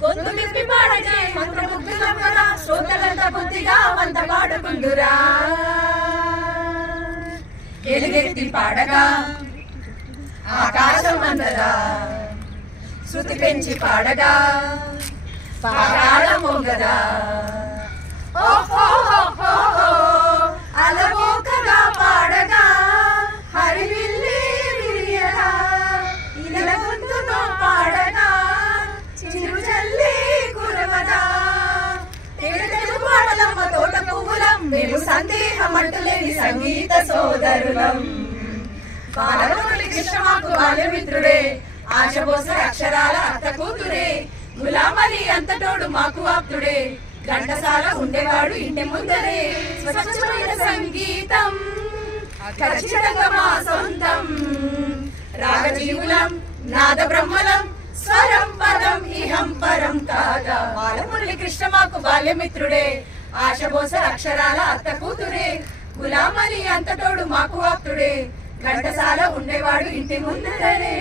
గొంతు విప్పి పాడగే మంత్రముగ్ధులమ్మరా శ్రోతలంతా బుద్ధిగా వంత పాడుకుందురా ఎలుగెత్తి పాడగా ఆకాశం అందరా శృతి పెంచి పాడగా పాడాడమోగదా అలవోకగా పాడగా హరివిల్లి విరియగా ఇల గొంతుతో పాడగా చిరుచల్లి కురవదా తెలుగు పాటలమ్మ తోట పువ్వులం మేము సందేహం అంటులేని సంగీత సోదరులం బాలమురళి కృష్ణ మాకు బాల్యమిత్రుడే ఆశబోస అక్షరాల అత్త కూతురే గులామలి అంతటోడు మాకు ఆప్తుడే ఘంటసాల ఉండేవాడు ఇంటి ముందరే స్వచ్ఛమైన సంగీతం ఖచ్చితంగా మా సొంతం రాగజీవులం నాద బ్రహ్మలం స్వరం పదం ఇహం పరం కాగా బాలమురళి కృష్ణ మాకు బాల్యమిత్రుడే ఆశబోస అక్షరాల అత్త కూతురే గులామలి అంతటోడు మాకు ఆప్తుడే ఘంటసాల ఉండేవాడు ఇంటి ముందరే